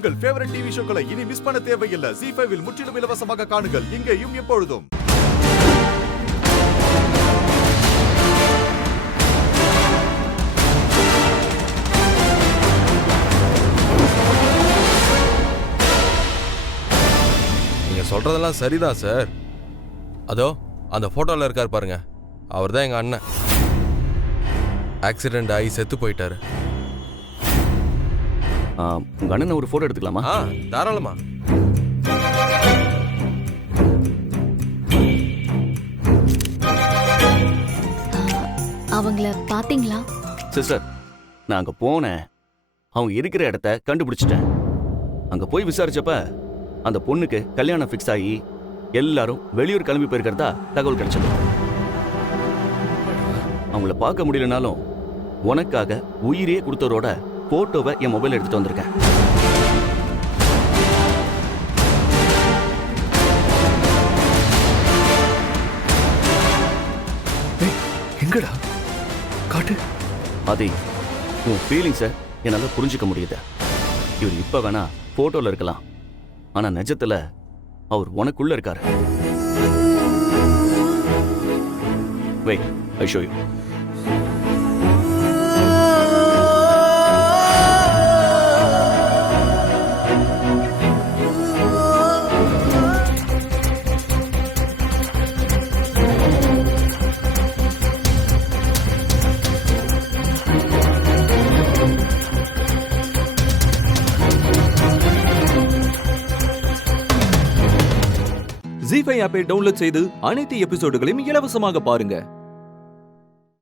உங்கள் favourite TV ஷோக்களை இனி miss பண்ண தேவையில்லை. ZEE5 இல் முற்றிலும் இலவசமாக காணுங்கள், இங்கேயும் எப்பொழுதும். நீங்க சொல்றதெல்லாம் சரிதான் சார். அதோ அந்த போட்டோல இருக்கார் பாருங்க, அவர் தான் எங்க அண்ணன். ஆக்சிடென்ட் ஆகி செத்து போயிட்டாரு. உங்க அண்ணன் ஒரு போட்டோ எடுத்துக்கலாமா? தாராளமா. அவங்கள பாத்தீங்களா? சிஸ்டர், நான் அங்க போனேன். அவங்க இருக்கிற இடத்த கண்டுபிடிச்சிட்டேன். அங்க போய் விசாரிச்சப்ப அந்த பொண்ணுக்கு கல்யாணம் ஃபிக்ஸ் ஆகி எல்லாரும் வெளியூர் கிளம்பி போயிருக்கிறதா தகவல் கிடைச்சது. அவங்கள பார்க்க முடியலனாலும் உனக்காக உயிரையே கொடுத்தவரோட போட்டோவை என் மொபைல் எடுத்துட்டு வந்திருக்கேன். எங்கடா காட்டு? அதே உன் ஃபீலிங்ஸை என்னால புரிஞ்சுக்க முடியுது. இவர் இப்ப வேணா போட்டோல இருக்கலாம், ஆனா நிஜத்துல அவர் உனக்குள்ள இருக்காரு. Wait, I show you. ZEE5 ஆப்பை டவுன்லோட் செய்து அனைத்து எபிசோடுகளையும் இலவசமாக பாருங்க.